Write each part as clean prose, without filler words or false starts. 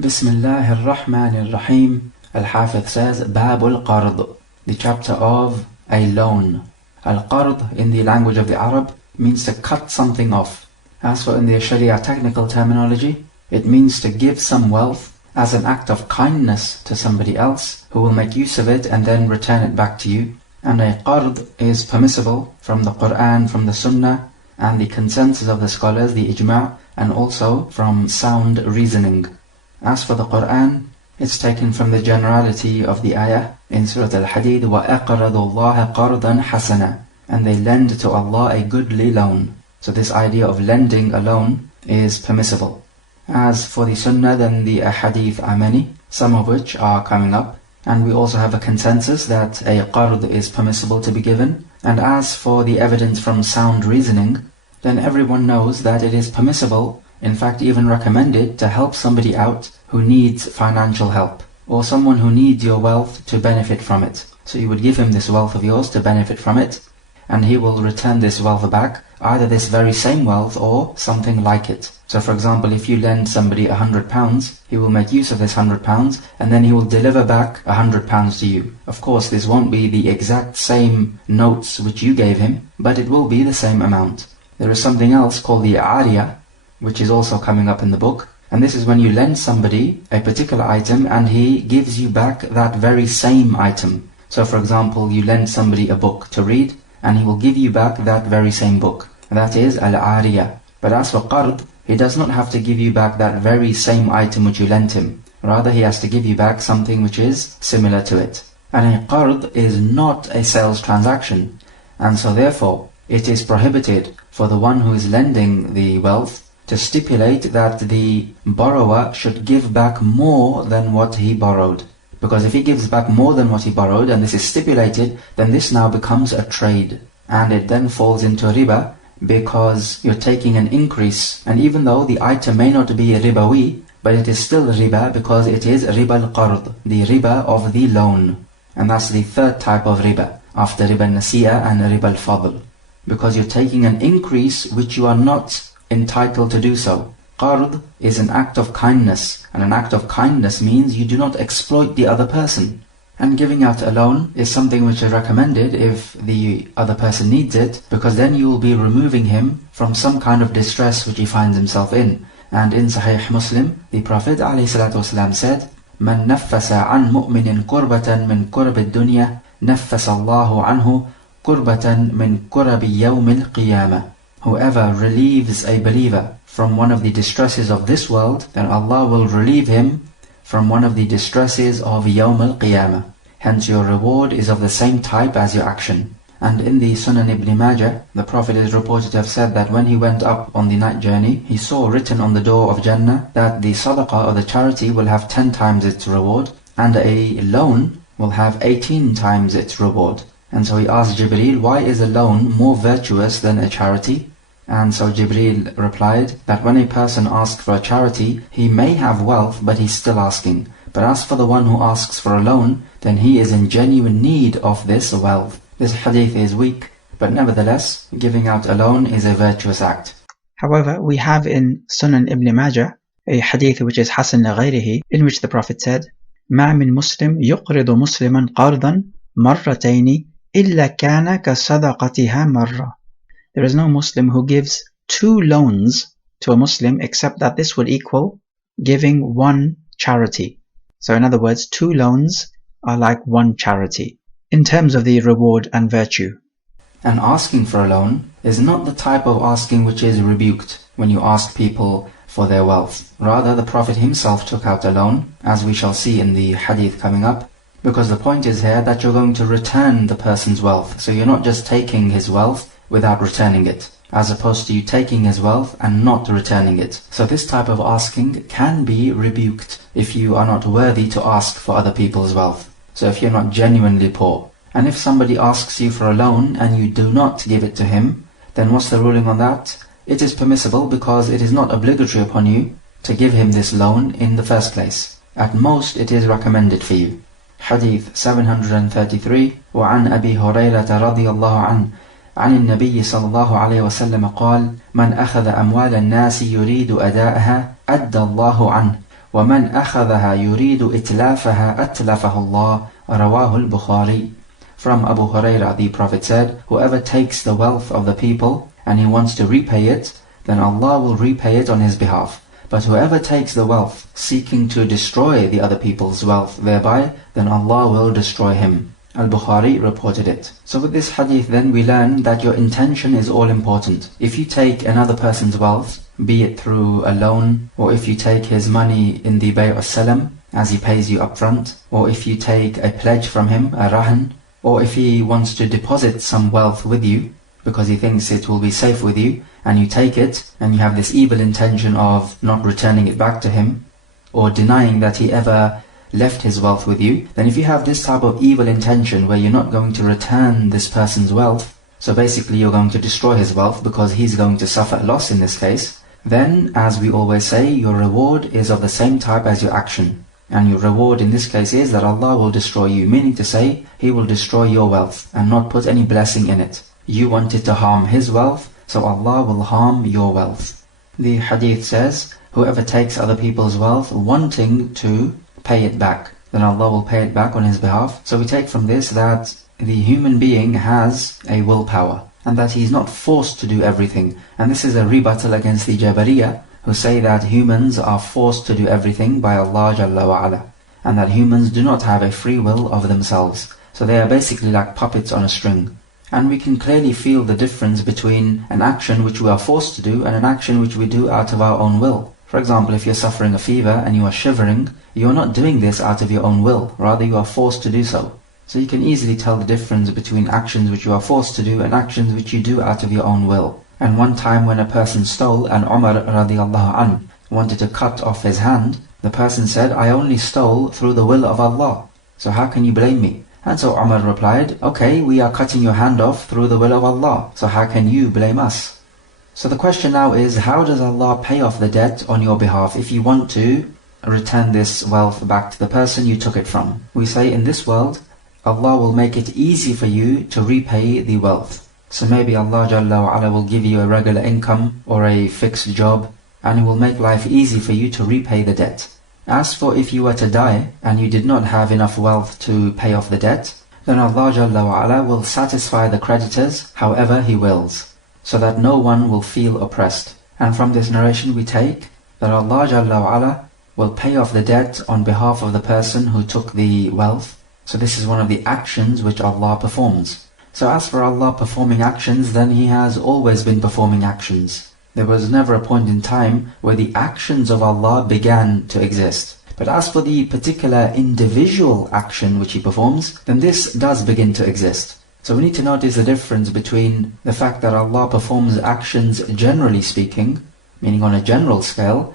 Bismillahir Rahmanir Rahim. Al-Hafidh says, Babul Qard, the chapter of a loan. Al-Qard, in the language of the Arab, means to cut something off. As for in the Sharia technical terminology, it means to give some wealth as an act of kindness to somebody else who will make use of it and then return it back to you. And a qard is permissible from the Quran, from the Sunnah, and the consensus of the scholars, the ijma', and also from sound reasoning. As for the Quran, it's taken from the generality of the ayah in Surah Al-Hadid, وَأَقْرَضُوا اللَّهَ قَرْضًا حَسَنًا, and they lend to Allah a goodly loan. So this idea of lending a loan is permissible. As for the Sunnah, then the Ahadith are many, some of which are coming up, and we also have a consensus that a qard is permissible to be given. And as for the evidence from sound reasoning, then everyone knows that it is permissible, in fact even recommended, to help somebody out who needs financial help, or someone who needs your wealth to benefit from it. So you would give him this wealth of yours to benefit from it, and he will return this wealth back, either this very same wealth or something like it. So for example, if you lend somebody £100, he will make use of this £100 and then he will deliver back £100 to you. Of course, this won't be the exact same notes which you gave him, but it will be the same amount. There is something else called the ariya, which is also coming up in the book. And this is when you lend somebody a particular item and he gives you back that very same item. So for example, you lend somebody a book to read and he will give you back that very same book. That is al-ariya. But as for qard, he does not have to give you back that very same item which you lent him. Rather, he has to give you back something which is similar to it. And a qard is not a sales transaction. And so therefore, it is prohibited for the one who is lending the wealth to stipulate that the borrower should give back more than what he borrowed. Because if he gives back more than what he borrowed, and this is stipulated, then this now becomes a trade. And it then falls into riba, because you're taking an increase. And even though the item may not be ribawi, but it is still riba because it is riba al-qard, the riba of the loan. And that's the third type of riba, after riba al-nasi'a and riba al-fadl. Because you're taking an increase which you are not entitled to do so. Qard is an act of kindness, and an act of kindness means you do not exploit the other person. And giving out a loan is something which is recommended if the other person needs it, because then you will be removing him from some kind of distress which he finds himself in. And in Sahih Muslim, the Prophet ﷺ said, مَنْ نَفَّسَ عَنْ مُؤْمِنٍ قُرْبَةً مِنْ قُرْبِ الدُّنْيَا نَفَّسَ اللَّهُ عَنْهُ قُرْبَةً مِنْ قُرَبِ يَوْمِ الْقِيَامَةِ. Whoever relieves a believer from one of the distresses of this world, then Allah will relieve him from one of the distresses of Yawm al-Qiyamah. Hence your reward is of the same type as your action. And in the Sunan Ibn Majah, the Prophet is reported to have said that when he went up on the night journey, he saw written on the door of Jannah that the sadaqah or the charity will have 10 times its reward, and a loan will have 18 times its reward. And so he asked Jibreel, why is a loan more virtuous than a charity? And so Jibreel replied that when a person asks for a charity, he may have wealth, but he's still asking. But as for the one who asks for a loan, then he is in genuine need of this wealth. This hadith is weak, but nevertheless, giving out a loan is a virtuous act. However, we have in Sunan Ibn Majah a hadith which is Hasan لغيره, in which the Prophet said, مَا مِن مُسْلِمْ يُقْرِضُ مُسْلِمًا قَرْضًا مَرَّتَيْنِ إِلَّا كَانَ كَصَدَقَتِهَا مَرَّةً. There is no Muslim who gives 2 loans to a Muslim except that this would equal giving 1 charity. So in other words, 2 loans are like 1 charity in terms of the reward and virtue. And asking for a loan is not the type of asking which is rebuked when you ask people for their wealth. Rather, the Prophet himself took out a loan, as we shall see in the hadith coming up, because the point is here that you're going to return the person's wealth. So you're not just taking his wealth without returning it, as opposed to you taking his wealth and not returning it. So this type of asking can be rebuked if you are not worthy to ask for other people's wealth. So if you're not genuinely poor. And if somebody asks you for a loan and you do not give it to him, then what's the ruling on that? It is permissible because it is not obligatory upon you to give him this loan in the first place. At most, it is recommended for you. Hadith 733, وعن أبي هريرة رضي الله عنه عن النبي صلى الله عليه وسلم قال من أخذ أموال الناس يريد أداءها أدى الله عنه وَمَنْ أَخَذَهَا يُرِيدُ إِتْلَافَهَا أَتْلَفَهُ اللَّهُ رواه البخاري. From Abu Hurairah, the Prophet said, whoever takes the wealth of the people and he wants to repay it, then Allah will repay it on his behalf. But whoever takes the wealth seeking to destroy the other people's wealth thereby, then Allah will destroy him. Al-Bukhari reported it. So with this hadith then we learn that your intention is all important. If you take another person's wealth, be it through a loan, or if you take his money in the bay' as-salam, as he pays you up front, or if you take a pledge from him, a rahan, or if he wants to deposit some wealth with you, because he thinks it will be safe with you, and you take it, and you have this evil intention of not returning it back to him, or denying that he ever left his wealth with you, then if you have this type of evil intention where you're not going to return this person's wealth, so basically you're going to destroy his wealth because he's going to suffer a loss in this case, then, as we always say, your reward is of the same type as your action. And your reward in this case is that Allah will destroy you, meaning to say, He will destroy your wealth and not put any blessing in it. You wanted to harm his wealth, so Allah will harm your wealth. The hadith says, whoever takes other people's wealth wanting to pay it back, then Allah will pay it back on his behalf. So we take from this that the human being has a willpower, and that he's not forced to do everything. And this is a rebuttal against the Jabariyah, who say that humans are forced to do everything by Allah Jalla wa Ala, and that humans do not have a free will of themselves. So they are basically like puppets on a string. And we can clearly feel the difference between an action which we are forced to do and an action which we do out of our own will. For example, if you're suffering a fever and you are shivering, you're not doing this out of your own will, rather you are forced to do so. So you can easily tell the difference between actions which you are forced to do and actions which you do out of your own will. And one time when a person stole and Umar radiallahu anhu wanted to cut off his hand, the person said, I only stole through the will of Allah, so how can you blame me? And so Umar replied, okay, we are cutting your hand off through the will of Allah, so how can you blame us? So the question now is, how does Allah pay off the debt on your behalf if you want to return this wealth back to the person you took it from? We say in this world, Allah will make it easy for you to repay the wealth. So maybe Allah Jalla wa Ala will give you a regular income or a fixed job, and He will make life easy for you to repay the debt. As for if you were to die and you did not have enough wealth to pay off the debt, then Allah Jalla wa Ala will satisfy the creditors however He wills, so that no one will feel oppressed. And from this narration we take that Allah Jalla wa Ala will pay off the debt on behalf of the person who took the wealth. So this is one of the actions which Allah performs. So as for Allah performing actions, then He has always been performing actions. There was never a point in time where the actions of Allah began to exist. But as for the particular individual action which He performs, then this does begin to exist. So we need to notice the difference between the fact that Allah performs actions generally speaking, meaning on a general scale,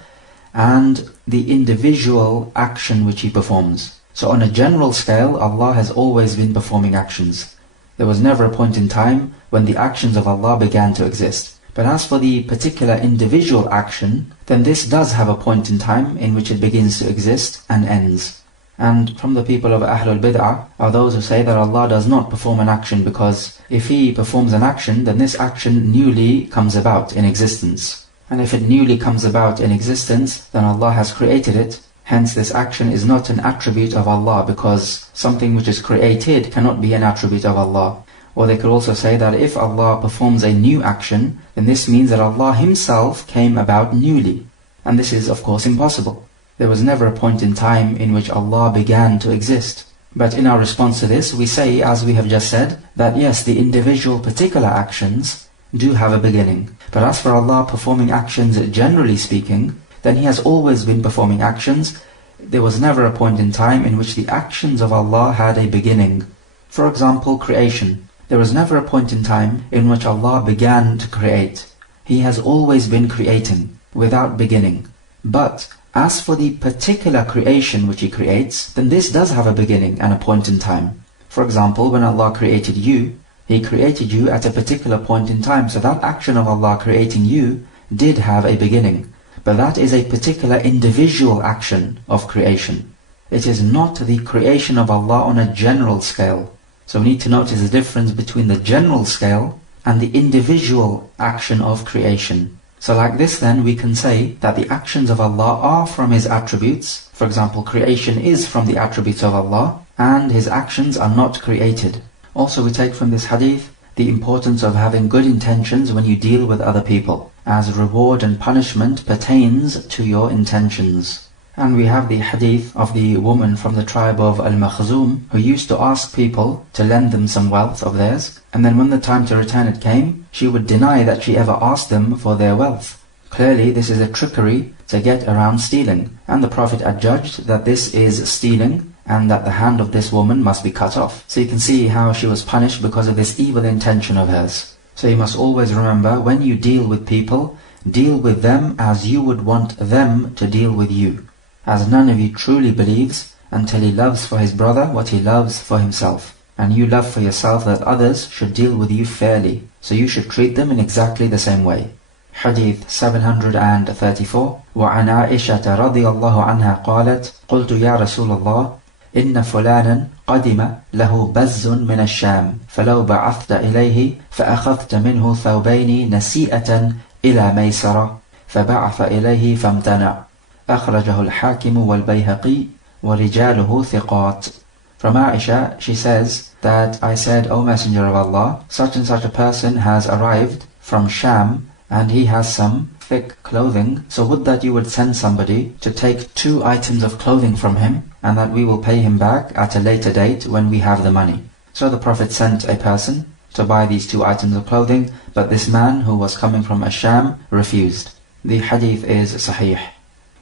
and the individual action which He performs. So on a general scale, Allah has always been performing actions. There was never a point in time when the actions of Allah began to exist. But as for the particular individual action, then this does have a point in time in which it begins to exist and ends. And from the people of Ahlul Bid'ah are those who say that Allah does not perform an action because if He performs an action, then this action newly comes about in existence. And if it newly comes about in existence, then Allah has created it. Hence this action is not an attribute of Allah, because something which is created cannot be an attribute of Allah. Or they could also say that if Allah performs a new action, then this means that Allah Himself came about newly. And this is of course impossible. There was never a point in time in which Allah began to exist. But in our response to this, we say, as we have just said, that yes, the individual particular actions do have a beginning. But as for Allah performing actions generally speaking, then He has always been performing actions. There was never a point in time in which the actions of Allah had a beginning. For example, creation. There was never a point in time in which Allah began to create. He has always been creating, without beginning. But as for the particular creation which He creates, then this does have a beginning and a point in time. For example, when Allah created you, He created you at a particular point in time. So that action of Allah creating you did have a beginning. But that is a particular individual action of creation. It is not the creation of Allah on a general scale. So we need to notice the difference between the general scale and the individual action of creation. So like this then we can say that the actions of Allah are from His attributes. For example, creation is from the attributes of Allah, and His actions are not created. Also we take from this hadith the importance of having good intentions when you deal with other people, as reward and punishment pertains to your intentions. And we have the hadith of the woman from the tribe of Al-Makhzum who used to ask people to lend them some wealth of theirs, and then when the time to return it came, she would deny that she ever asked them for their wealth. Clearly this is a trickery to get around stealing, and the Prophet adjudged that this is stealing and that the hand of this woman must be cut off. So you can see how she was punished because of this evil intention of hers. So you must always remember, when you deal with people, deal with them as you would want them to deal with you. As none of you truly believes until he loves for his brother what he loves for himself. And you love for yourself that others should deal with you fairly, so you should treat them in exactly the same way. Hadith 734. وعن عائشة رضي الله عنها قالت قلت يا رسول الله إن فلانا قدم له بز من الشام فلو بعثت إليه فأخذت منه ثوبين نسيئة إلى ميسرة فبعث إليه فامتنع. أخرجه الحاكم والبيهقي ورجاله ثقات. From Aisha, she says that I said, O Messenger of Allah, such and such a person has arrived from Sham and he has some thick clothing, so would that you would send somebody to take 2 items of clothing from him, and that we will pay him back at a later date when we have the money. So the Prophet sent a person to buy these 2 items of clothing, but this man who was coming from Asham refused. The hadith is sahih.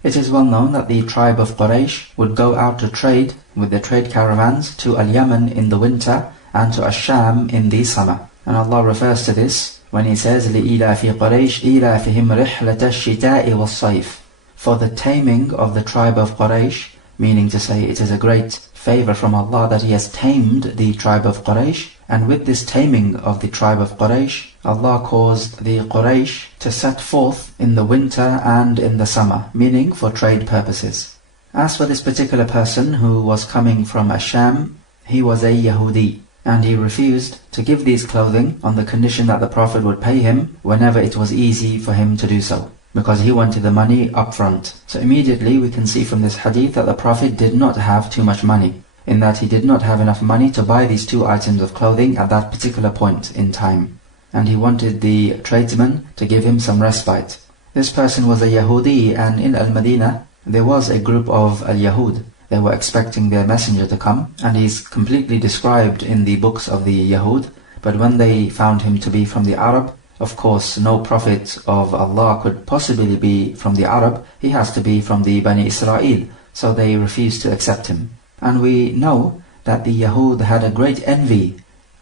It is well known that the tribe of Quraysh would go out to trade with their trade caravans to Al-Yaman in the winter and to Asham in the summer. And Allah refers to this when He says, لِإِلَافِ قُرَيْشٍ إِلَافِهِمْ رِحْلَةَ الشِّتَاءِ وَالصَّيْفِ. For the taming of the tribe of Quraysh, meaning to say it is a great favor from Allah that He has tamed the tribe of Quraysh, and with this taming of the tribe of Quraysh, Allah caused the Quraysh to set forth in the winter and in the summer, meaning for trade purposes. As for this particular person who was coming from Asham, he was a Yahudi, and he refused to give these clothing on the condition that the Prophet would pay him whenever it was easy for him to do so, because he wanted the money up front. So immediately we can see from this hadith that the Prophet did not have too much money, in that he did not have enough money to buy these 2 items of clothing at that particular point in time. And he wanted the tradesman to give him some respite. This person was a Yahudi, and in Al-Madinah there was a group of Al-Yahud. They were expecting their messenger to come, and he's completely described in the books of the Yahud. But when they found him to be from the Arab, of course no prophet of Allah could possibly be from the Arab, he has to be from the Bani Israel, so they refused to accept him. And we know that the Yahud had a great envy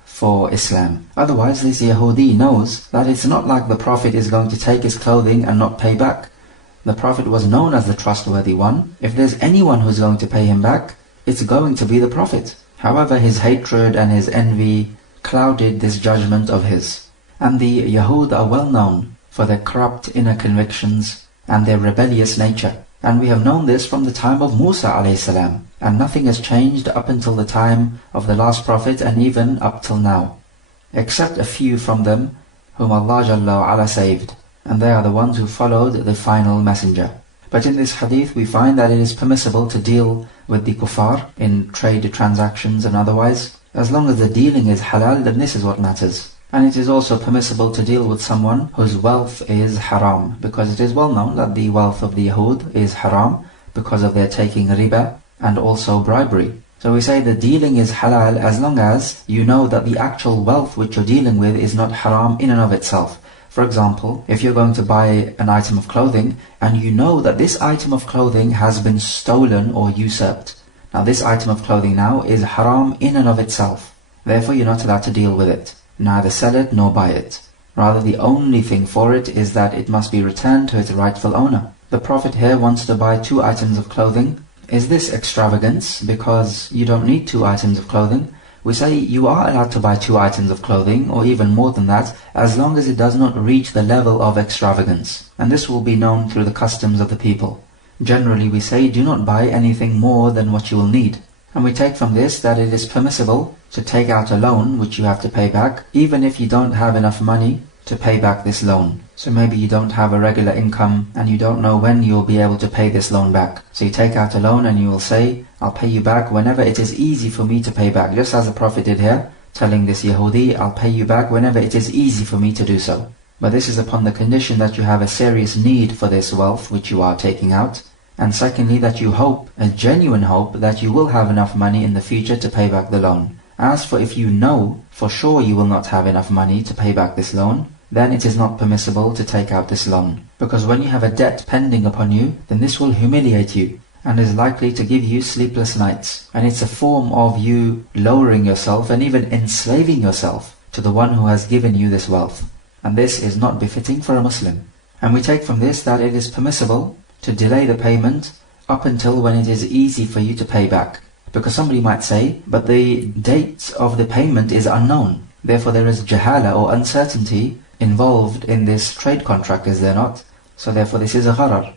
for Islam. Otherwise this Yahudi knows that it's not like the Prophet is going to take his clothing and not pay back. The Prophet was known as the trustworthy one. If there's anyone who's going to pay him back, it's going to be the Prophet. However, his hatred and his envy clouded this judgment of his. And the Yahud are well known for their corrupt inner convictions and their rebellious nature. And we have known this from the time of Musa a.s. And nothing has changed up until the time of the last Prophet and even up till now, except a few from them whom Allah Jalla wa Ala saved, and they are the ones who followed the final messenger. But in this hadith we find that it is permissible to deal with the kuffar in trade transactions and otherwise. As long as the dealing is halal, then this is what matters. And it is also permissible to deal with someone whose wealth is haram, because it is well known that the wealth of the Yahud is haram because of their taking riba and also bribery. So we say the dealing is halal as long as you know that the actual wealth which you're dealing with is not haram in and of itself. For example, if you're going to buy an item of clothing and you know that this item of clothing has been stolen or usurped. Now this item of clothing now is haram in and of itself. Therefore you're not allowed to deal with it. Neither sell it nor buy it. Rather the only thing for it is that it must be returned to its rightful owner. The Prophet here wants to buy 2 items of clothing. Is this extravagance because you don't need 2 items of clothing? We say you are allowed to buy 2 items of clothing, or even more than that, as long as it does not reach the level of extravagance. And this will be known through the customs of the people. Generally we say do not buy anything more than what you will need. And we take from this that it is permissible to take out a loan which you have to pay back, even if you don't have enough money to pay back this loan. So maybe you don't have a regular income and you don't know when you'll be able to pay this loan back. So you take out a loan and you will say, I'll pay you back whenever it is easy for me to pay back. Just as the Prophet did here, telling this Yahudi, I'll pay you back whenever it is easy for me to do so. But this is upon the condition that you have a serious need for this wealth which you are taking out. And secondly, that you hope, a genuine hope, that you will have enough money in the future to pay back the loan. As for if you know for sure you will not have enough money to pay back this loan, then it is not permissible to take out this loan. Because when you have a debt pending upon you, then this will humiliate you and is likely to give you sleepless nights. And it's a form of you lowering yourself and even enslaving yourself to the one who has given you this wealth. And this is not befitting for a Muslim. And we take from this that it is permissible to delay the payment up until when it is easy for you to pay back. Because somebody might say, but the date of the payment is unknown. Therefore there is jahala or uncertainty involved in this trade contract, is there not? So therefore this is a gharar.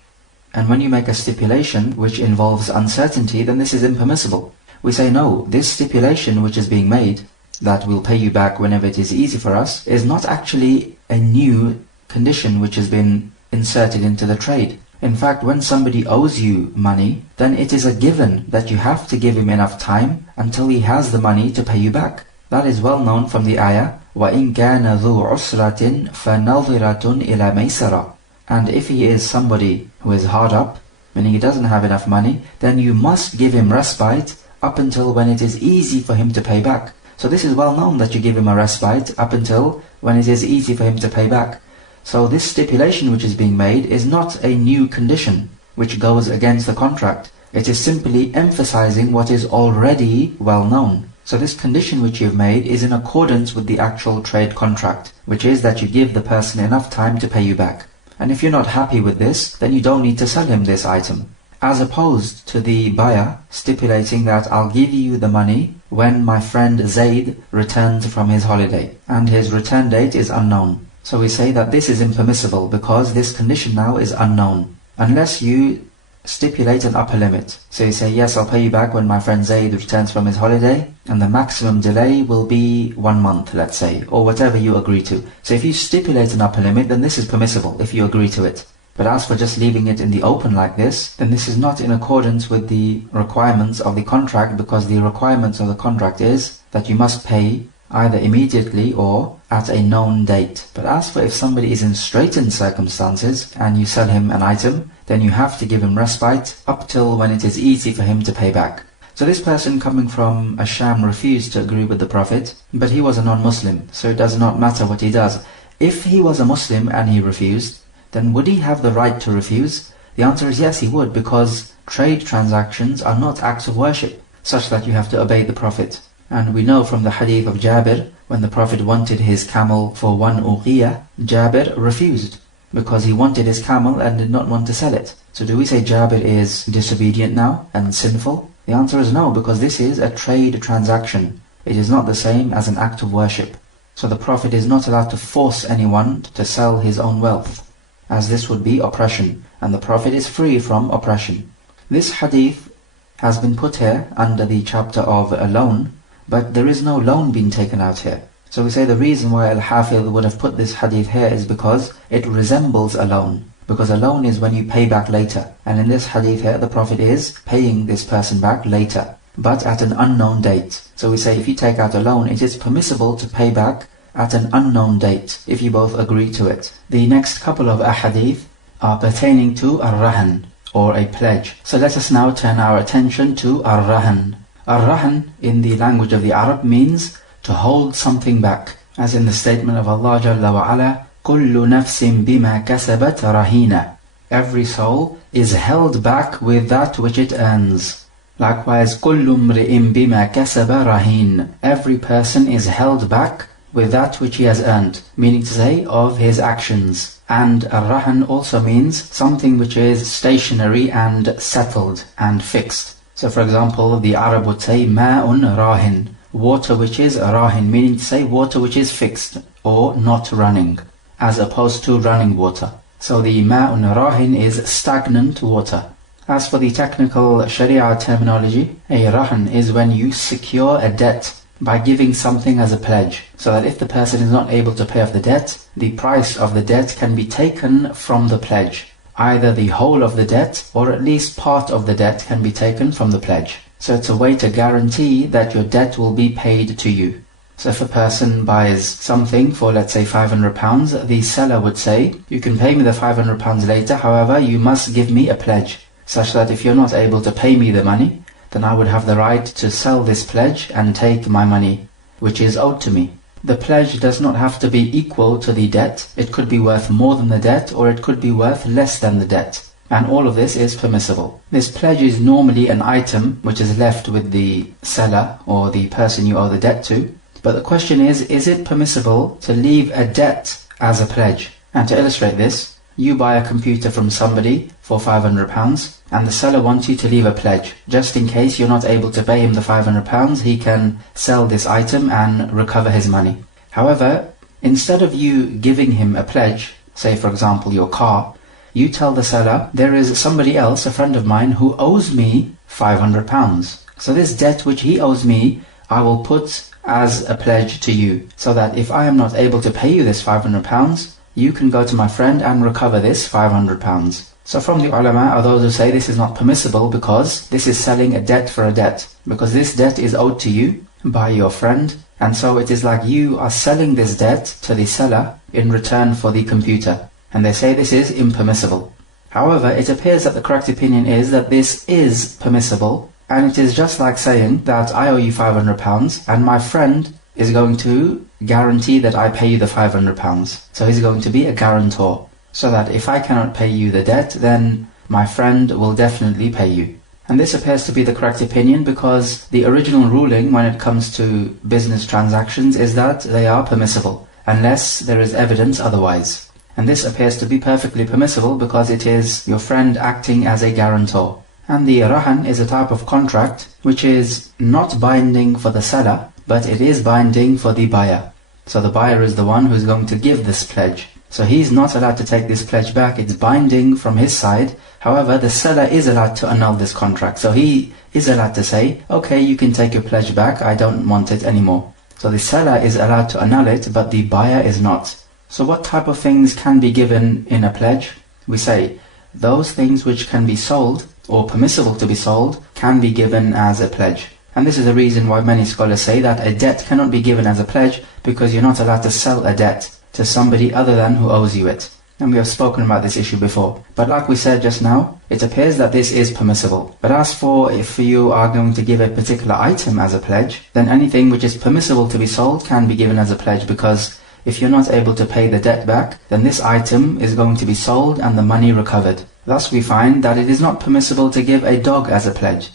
And when you make a stipulation which involves uncertainty, then this is impermissible. We say no, this stipulation which is being made, that we'll pay you back whenever it is easy for us, is not actually a new condition which has been inserted into the trade. In fact, when somebody owes you money, then it is a given that you have to give him enough time until he has the money to pay you back. That is well known from the ayah, وَإِن كَانَ ذُو عُسْرَةٍ فَنَظِرَةٌ إِلَى مَيْسَرَةٍ. And if he is somebody who is hard up, meaning he doesn't have enough money, then you must give him respite up until when it is easy for him to pay back. So this is well known that you give him a respite up until when it is easy for him to pay back. So this stipulation which is being made is not a new condition which goes against the contract. It is simply emphasizing what is already well known. So this condition which you have made is in accordance with the actual trade contract, which is that you give the person enough time to pay you back. And if you're not happy with this, then you don't need to sell him this item. As opposed to the buyer stipulating that I'll give you the money when my friend Zaid returns from his holiday, and his return date is unknown. So we say that this is impermissible because this condition now is unknown. Unless you stipulate an upper limit. So you say, yes, I'll pay you back when my friend Zaid returns from his holiday, and the maximum delay will be 1 month, let's say, or whatever you agree to. So if you stipulate an upper limit, then this is permissible if you agree to it. But as for just leaving it in the open like this, then this is not in accordance with the requirements of the contract, because the requirements of the contract is that you must pay either immediately or at a known date. But as for if somebody is in straitened circumstances and you sell him an item, then you have to give him respite up till when it is easy for him to pay back. So this person coming from Asham refused to agree with the Prophet, but he was a non-Muslim, so it does not matter what he does. If he was a Muslim and he refused, then would he have the right to refuse? The answer is yes, he would, because trade transactions are not acts of worship, such that you have to obey the Prophet. And we know from the hadith of Jabir, when the Prophet wanted his camel for 1 uqiyah, Jabir refused, because he wanted his camel and did not want to sell it. So do we say Jabir is disobedient now and sinful? The answer is no, because this is a trade transaction. It is not the same as an act of worship. So the Prophet is not allowed to force anyone to sell his own wealth, as this would be oppression, and the Prophet is free from oppression. This hadith has been put here under the chapter of a loan, but there is no loan being taken out here. So we say the reason why Al-Hafidh would have put this hadith here is because it resembles a loan. Because a loan is when you pay back later. And in this hadith here, the Prophet is paying this person back later, but at an unknown date. So we say if you take out a loan, it is permissible to pay back at an unknown date, if you both agree to it. The next couple of ahadith are pertaining to ar-rahan, or a pledge. So let us now turn our attention to ar-rahan. Ar-rahan in the language of the Arab means to hold something back, as in the statement of Allah Jalla wa Ala, كُلُّ نَفْسٍ بِمَا كَسَبَتْ رَهِينَ. Every soul is held back with that which it earns. Likewise, كُلُّ امْرِئٍ بِمَا كَسَبَ رَهِينَ. Every person is held back with that which he has earned, meaning to say, of his actions. And ar-rahan also means something which is stationary and settled and fixed. So for example, the Arab would say ma'un rahin, water which is rahin, meaning to say water which is fixed or not running, as opposed to running water. So the ma'un rahin is stagnant water. As for the technical Sharia terminology, a rahan is when you secure a debt by giving something as a pledge, so that if the person is not able to pay off the debt, the price of the debt can be taken from the pledge. Either the whole of the debt, or at least part of the debt can be taken from the pledge. So it's a way to guarantee that your debt will be paid to you. So if a person buys something for, let's say, £500, the seller would say, you can pay me the £500 later, however, you must give me a pledge, such that if you're not able to pay me the money, then I would have the right to sell this pledge and take my money, which is owed to me. The pledge does not have to be equal to the debt. It could be worth more than the debt, or it could be worth less than the debt. And all of this is permissible. This pledge is normally an item which is left with the seller or the person you owe the debt to. But the question is it permissible to leave a debt as a pledge? And to illustrate this, you buy a computer from somebody for £500, and the seller wants you to leave a pledge. Just in case you're not able to pay him the £500, he can sell this item and recover his money. However, instead of you giving him a pledge, say for example your car, you tell the seller, there is somebody else, a friend of mine, who owes me £500. So this debt which he owes me, I will put as a pledge to you, so that if I am not able to pay you this £500, you can go to my friend and recover this £500. So from the ulama are those who say this is not permissible because this is selling a debt for a debt, because this debt is owed to you by your friend, and so it is like you are selling this debt to the seller in return for the computer, and they say this is impermissible. However, it appears that the correct opinion is that this is permissible, and it is just like saying that I owe you £500 and my friend is going to guarantee that I pay you the £500. So he's going to be a guarantor, so that if I cannot pay you the debt, then my friend will definitely pay you. And this appears to be the correct opinion because the original ruling when it comes to business transactions is that they are permissible, unless there is evidence otherwise. And this appears to be perfectly permissible because it is your friend acting as a guarantor. And the rahan is a type of contract which is not binding for the seller, but it is binding for the buyer. So the buyer is the one who is going to give this pledge. So he's not allowed to take this pledge back, it's binding from his side. However, the seller is allowed to annul this contract. So he is allowed to say, okay, you can take your pledge back, I don't want it anymore. So the seller is allowed to annul it, but the buyer is not. So what type of things can be given in a pledge? We say, those things which can be sold, or permissible to be sold, can be given as a pledge. And this is the reason why many scholars say that a debt cannot be given as a pledge, because you're not allowed to sell a debt to somebody other than who owes you it. And we have spoken about this issue before. But like we said just now, it appears that this is permissible. But as for if you are going to give a particular item as a pledge, then anything which is permissible to be sold can be given as a pledge, because if you're not able to pay the debt back, then this item is going to be sold and the money recovered. Thus we find that it is not permissible to give a dog as a pledge,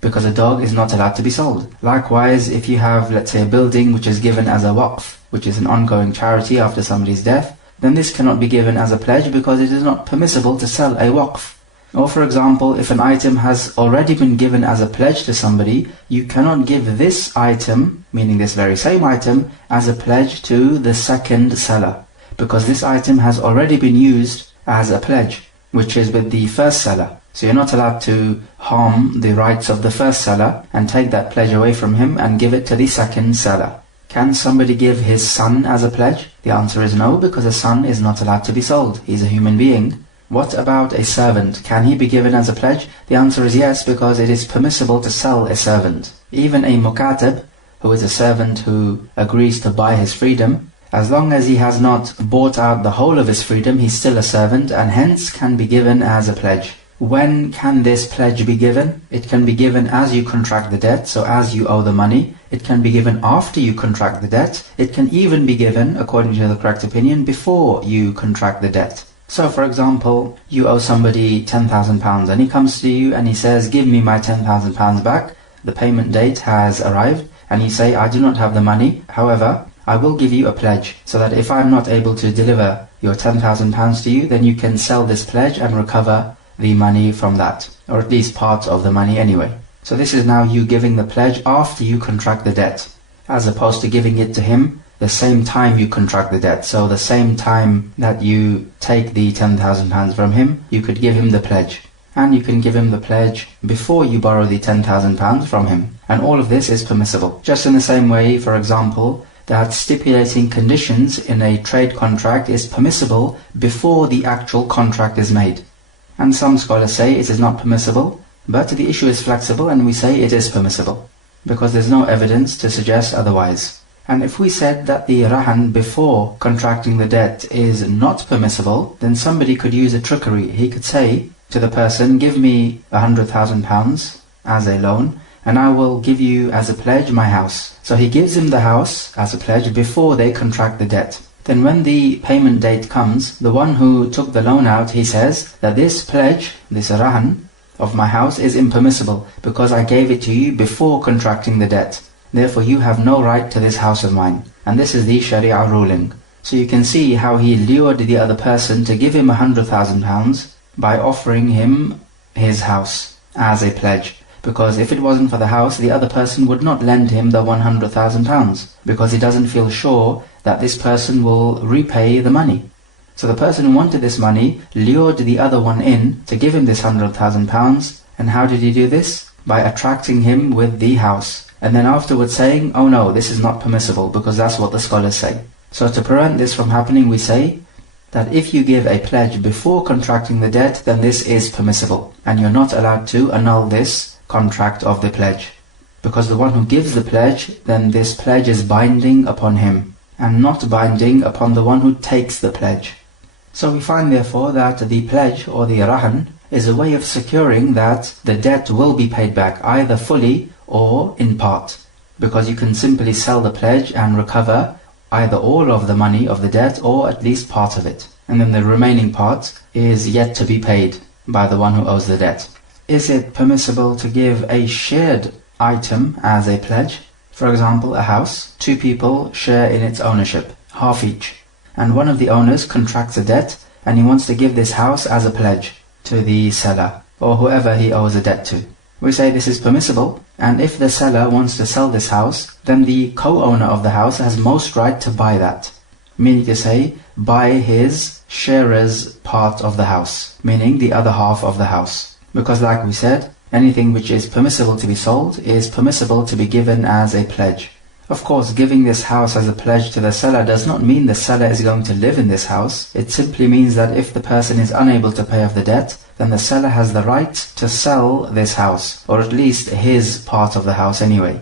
because a dog is not allowed to be sold. Likewise, if you have, let's say, a building which is given as a waqf, which is an ongoing charity after somebody's death, then this cannot be given as a pledge because it is not permissible to sell a waqf. Or for example, if an item has already been given as a pledge to somebody, you cannot give this item, meaning this very same item, as a pledge to the second seller, because this item has already been used as a pledge, which is with the first seller. So you're not allowed to harm the rights of the first seller and take that pledge away from him and give it to the second seller. Can somebody give his son as a pledge? The answer is no, because a son is not allowed to be sold. He's a human being. What about a servant? Can he be given as a pledge? The answer is yes, because it is permissible to sell a servant. Even a mukatab, who is a servant who agrees to buy his freedom, as long as he has not bought out the whole of his freedom, he's still a servant and hence can be given as a pledge. When can this pledge be given? It can be given as you contract the debt, so as you owe the money. It can be given after you contract the debt. It can even be given, according to the correct opinion, before you contract the debt. So for example, you owe somebody £10,000 and he comes to you and he says, give me my £10,000 back. The payment date has arrived and you say, I do not have the money. However, I will give you a pledge, so that if I'm not able to deliver your £10,000 to you, then you can sell this pledge and recover the money from that, or at least part of the money anyway. So this is now you giving the pledge after you contract the debt, as opposed to giving it to him the same time you contract the debt. So the same time that you take the £10,000 from him, you could give him the pledge. and you can give him the pledge before you borrow the £10,000 from him. And all of this is permissible. Just in the same way, for example, that stipulating conditions in a trade contract is permissible before the actual contract is made. And some scholars say it is not permissible, but the issue is flexible and we say it is permissible, because there's no evidence to suggest otherwise. And if we said that the rahan before contracting the debt is not permissible, then somebody could use a trickery. He could say to the person, give me £100,000 as a loan, and I will give you as a pledge my house. So he gives him the house as a pledge before they contract the debt. Then when the payment date comes, the one who took the loan out, he says that this pledge, this rahan of my house is impermissible because I gave it to you before contracting the debt. Therefore you have no right to this house of mine. And this is the Sharia ruling. So you can see how he lured the other person to give him £100,000 by offering him his house as a pledge. Because if it wasn't for the house, the other person would not lend him the £100,000 because he doesn't feel sure that this person will repay the money. So the person who wanted this money lured the other one in to give him this £100,000. And how did he do this? By attracting him with the house. And then afterwards saying, oh no, this is not permissible, because that's what the scholars say. So to prevent this from happening, we say that if you give a pledge before contracting the debt, then this is permissible. And you're not allowed to annul this contract of the pledge. Because the one who gives the pledge, then this pledge is binding upon him, and not binding upon the one who takes the pledge. So we find therefore that the pledge or the rahan is a way of securing that the debt will be paid back, either fully or in part, because you can simply sell the pledge and recover either all of the money of the debt or at least part of it, and then the remaining part is yet to be paid by the one who owes the debt. Is it permissible to give a shared item as a pledge? For example, a house, two people share in its ownership, half each, and one of the owners contracts a debt and he wants to give this house as a pledge to the seller or whoever he owes a debt to. We say this is permissible, and if the seller wants to sell this house, then the co-owner of the house has most right to buy that. Meaning to say, buy his sharer's part of the house, meaning the other half of the house. Because like we said, anything which is permissible to be sold is permissible to be given as a pledge. Of course, giving this house as a pledge to the seller does not mean the seller is going to live in this house. It simply means that if the person is unable to pay off the debt, then the seller has the right to sell this house, or at least his part of the house anyway.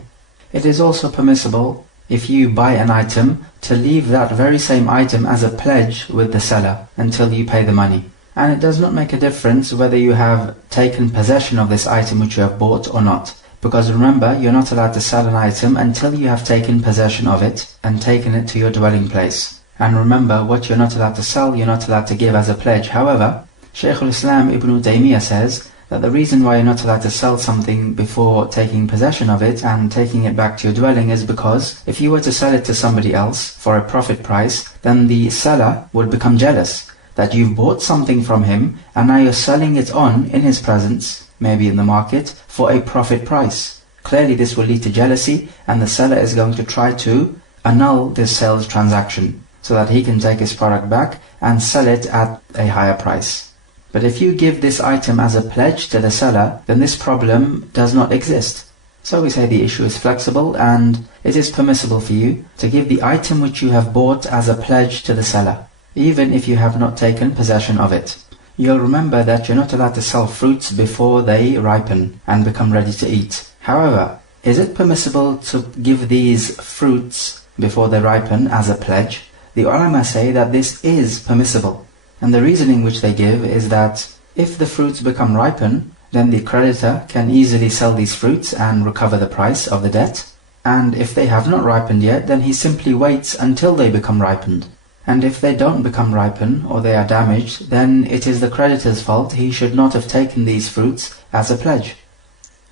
It is also permissible, if you buy an item, to leave that very same item as a pledge with the seller until you pay the money. And it does not make a difference whether you have taken possession of this item which you have bought or not. Because remember, you're not allowed to sell an item until you have taken possession of it and taken it to your dwelling place. And remember, what you're not allowed to sell, you're not allowed to give as a pledge. However, Shaykh al-Islam Ibn Taymiyyah says that the reason why you're not allowed to sell something before taking possession of it and taking it back to your dwelling is because if you were to sell it to somebody else for a profit price, then the seller would become jealous that you've bought something from him and now you're selling it on in his presence, maybe in the market, for a profit price. Clearly this will lead to jealousy, and the seller is going to try to annul this sales transaction so that he can take his product back and sell it at a higher price. But if you give this item as a pledge to the seller, then this problem does not exist. So we say the issue is flexible, and it is permissible for you to give the item which you have bought as a pledge to the seller, even if you have not taken possession of it. You'll remember that you're not allowed to sell fruits before they ripen and become ready to eat. However, is it permissible to give these fruits before they ripen as a pledge? The ulama say that this is permissible. And the reasoning which they give is that if the fruits become ripen, then the creditor can easily sell these fruits and recover the price of the debt. And if they have not ripened yet, then he simply waits until they become ripened. And if they don't become ripen or they are damaged, then it is the creditor's fault. He should not have taken these fruits as a pledge.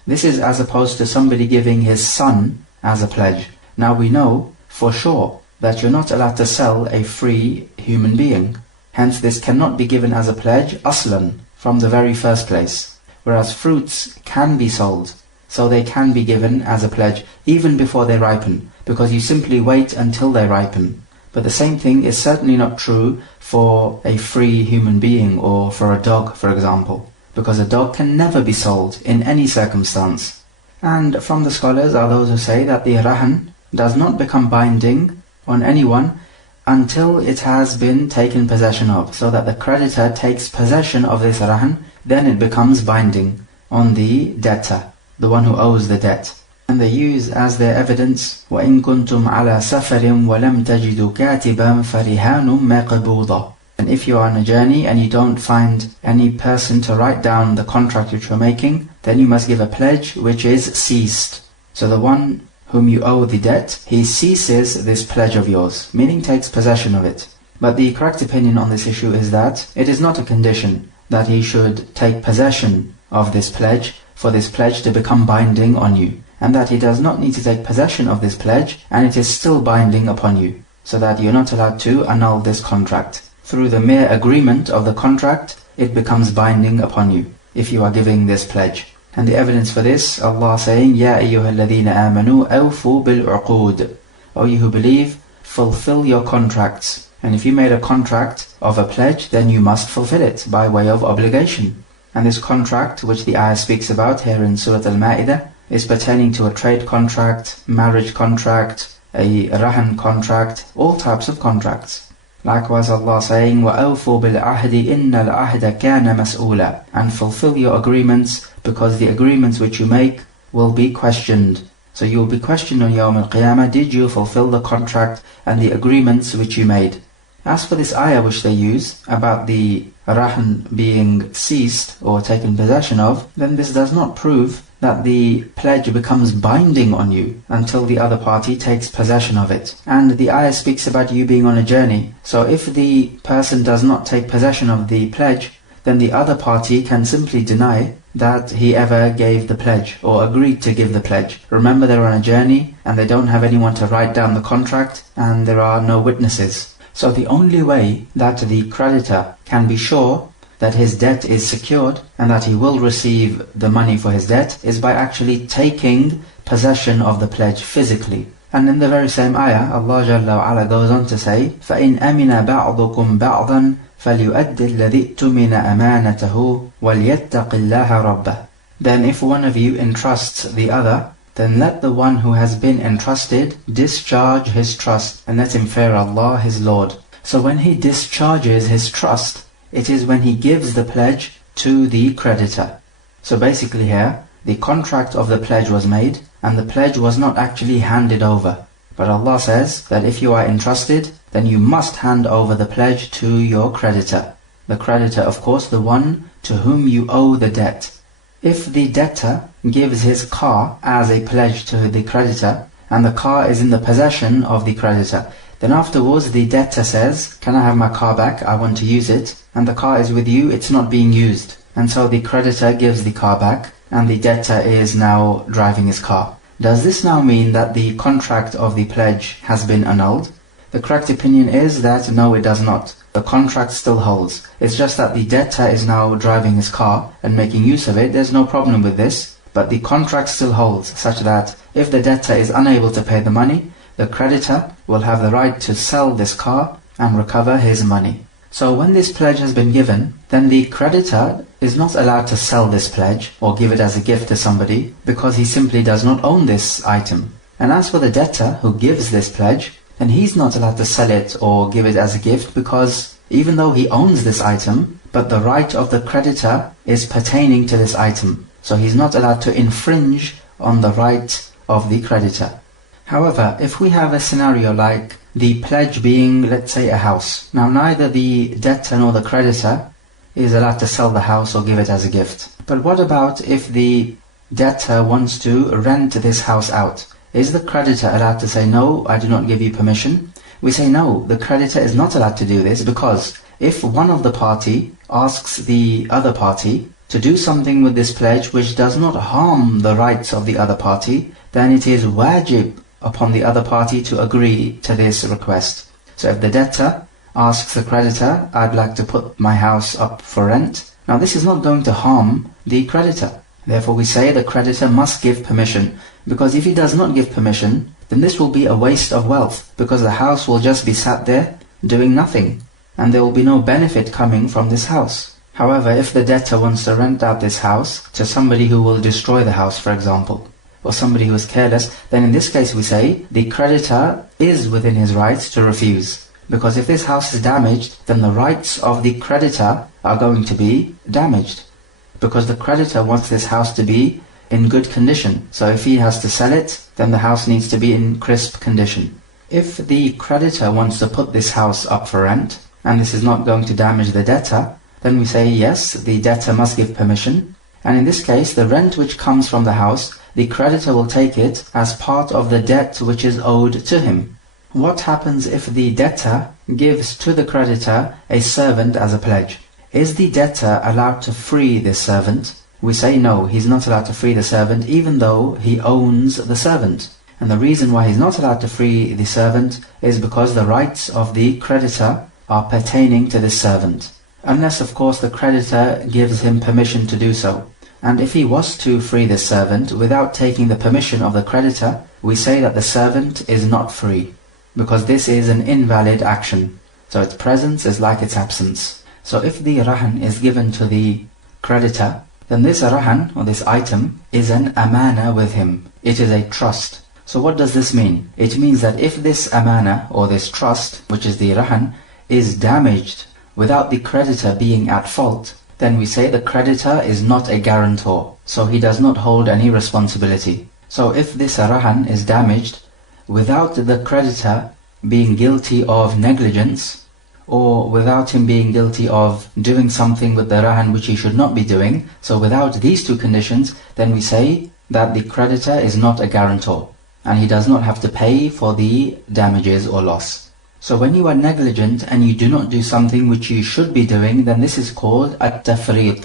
This is as opposed to somebody giving his son as a pledge. Now we know for sure that you're not allowed to sell a free human being. Hence this cannot be given as a pledge aslan, from the very first place. Whereas fruits can be sold, so they can be given as a pledge even before they ripen, because you simply wait until they ripen. But the same thing is certainly not true for a free human being or for a dog, for example. because a dog can never be sold in any circumstance. And from the scholars are those who say that the rahan does not become binding on anyone until it has been taken possession of, so that the creditor takes possession of this rahan, then it becomes binding on the debtor, the one who owes the debt. And they use as their evidence, وَإِن كُنْتُمْ عَلَى سَفَرٍ وَلَمْ تَجِدُوا كَاتِبًا فَرِهَانٌ مَقْبُوضًا. And if you are on a journey and you don't find any person to write down the contract which you're making, then you must give a pledge which is ceased. So the one whom you owe the debt, he ceases this pledge of yours, meaning takes possession of it. But the correct opinion on this issue is that it is not a condition that he should take possession of this pledge for this pledge to become binding on you, and that he does not need to take possession of this pledge and it is still binding upon you, so that you're not allowed to annul this contract. Through the mere agreement of the contract, it becomes binding upon you if you are giving this pledge. And the evidence for this, Allah saying, Ya ayyuhalladhina amanu awfu bil-uqud. O you who believe, fulfill your contracts. And if you made a contract of a pledge, then you must fulfill it by way of obligation. And this contract, which the ayah speaks about here in Surah Al-Ma'idah, is pertaining to a trade contract, marriage contract, a rahan contract, all types of contracts. Likewise, Allah saying, وَأَوْفُوا بِالْعَهْدِ إِنَّ الْعَهْدَ كَانَ مَسْئُولًا. And fulfill your agreements, because the agreements which you make will be questioned. So you will be questioned on Yawm al-Qiyamah, did you fulfill the contract and the agreements which you made? As for this ayah which they use about the rahan being ceased or taken possession of, then this does not prove that the pledge becomes binding on you until the other party takes possession of it. And the ayah speaks about you being on a journey. So if the person does not take possession of the pledge, then the other party can simply deny that he ever gave the pledge or agreed to give the pledge. Remember, they're on a journey and they don't have anyone to write down the contract and there are no witnesses. So the only way that the creditor can be sure that his debt is secured and that he will receive the money for his debt is by actually taking possession of the pledge physically. And in the very same ayah, Allah Jalla wa Ala goes on to say, فَإِنْ أَمِنَ بَعْضُكُمْ بَعْضًا فَلْيُؤَدِّ الَّذِي اؤْتُمِنَ أَمَانَتَهُ وَلْيَتَّقِ اللَّهَ رَبَّهُ. Then if one of you entrusts the other, then let the one who has been entrusted discharge his trust and let him fear Allah his Lord. So when he discharges his trust, it is when he gives the pledge to the creditor. So basically here, the contract of the pledge was made and the pledge was not actually handed over. But Allah says that if you are entrusted, then you must hand over the pledge to your creditor. The creditor, of course, the one to whom you owe the debt. If the debtor gives his car as a pledge to the creditor, and the car is in the possession of the creditor, then afterwards the debtor says, can I have my car back? I want to use it. And the car is with you, it's not being used. And so the creditor gives the car back, and the debtor is now driving his car. Does this now mean that the contract of the pledge has been annulled? The correct opinion is that no, it does not. The contract still holds. It's just that the debtor is now driving his car and making use of it. There's no problem with this. But the contract still holds, such that if the debtor is unable to pay the money, the creditor will have the right to sell this car and recover his money. So when this pledge has been given, then the creditor is not allowed to sell this pledge or give it as a gift to somebody, because he simply does not own this item. And as for the debtor who gives this pledge, then he's not allowed to sell it or give it as a gift, because even though he owns this item, but the right of the creditor is pertaining to this item. So he's not allowed to infringe on the right of the creditor. However, if we have a scenario like the pledge being, let's say, a house. Now neither the debtor nor the creditor is allowed to sell the house or give it as a gift. But what about if the debtor wants to rent this house out? Is the creditor allowed to say, no, I do not give you permission? We say no, the creditor is not allowed to do this, because if one of the party asks the other party to do something with this pledge which does not harm the rights of the other party, then it is wajib upon the other party to agree to this request. So if the debtor asks the creditor, I'd like to put my house up for rent, now this is not going to harm the creditor. Therefore we say the creditor must give permission, because if he does not give permission, then this will be a waste of wealth, because the house will just be sat there doing nothing, and there will be no benefit coming from this house. However, if the debtor wants to rent out this house to somebody who will destroy the house, for example, or somebody who is careless, then in this case we say the creditor is within his rights to refuse. Because if this house is damaged, then the rights of the creditor are going to be damaged. Because the creditor wants this house to be in good condition. So if he has to sell it, then the house needs to be in crisp condition. If the creditor wants to put this house up for rent, and this is not going to damage the debtor, then we say yes, the debtor must give permission. And in this case, the rent which comes from the house, the creditor will take it as part of the debt which is owed to him. What happens if the debtor gives to the creditor a servant as a pledge? Is the debtor allowed to free this servant? We say no, he's not allowed to free the servant even though he owns the servant. And the reason why he's not allowed to free the servant is because the rights of the creditor are pertaining to this servant. Unless of course the creditor gives him permission to do so. And if he was to free this servant without taking the permission of the creditor, we say that the servant is not free, because this is an invalid action. So its presence is like its absence. So if the rahan is given to the creditor, then this rahan, or this item, is an amana with him. It is a trust. So what does this mean? It means that if this amana, or this trust, which is the rahan, is damaged without the creditor being at fault, then we say the creditor is not a guarantor, so he does not hold any responsibility. So if this rahan is damaged without the creditor being guilty of negligence, or without him being guilty of doing something with the rahan which he should not be doing, so without these two conditions, then we say that the creditor is not a guarantor, and he does not have to pay for the damages or loss. So when you are negligent and you do not do something which you should be doing, then this is called at-tafrit.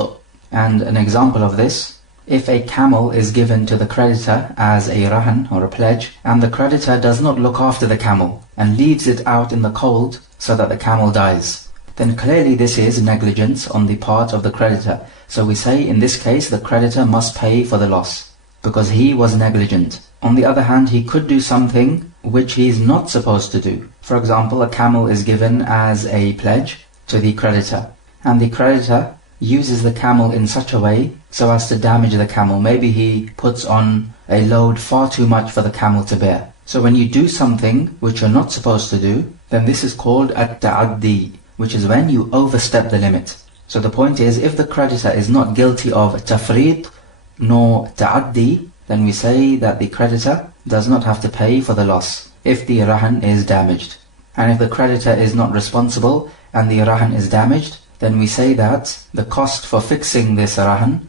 And an example of this, if a camel is given to the creditor as a rahan or a pledge, and the creditor does not look after the camel and leaves it out in the cold so that the camel dies, then clearly this is negligence on the part of the creditor. So we say in this case the creditor must pay for the loss, because he was negligent. On the other hand, he could do something which he is not supposed to do. For example, a camel is given as a pledge to the creditor, and the creditor uses the camel in such a way so as to damage the camel. Maybe he puts on a load far too much for the camel to bear. So when you do something which you're not supposed to do, then this is called at-ta'addi, which is when you overstep the limit. So the point is, if the creditor is not guilty of tafrit nor ta'addi, then we say that the creditor does not have to pay for the loss if the rahan is damaged. And if the creditor is not responsible and the rahan is damaged, then we say that the cost for fixing this rahan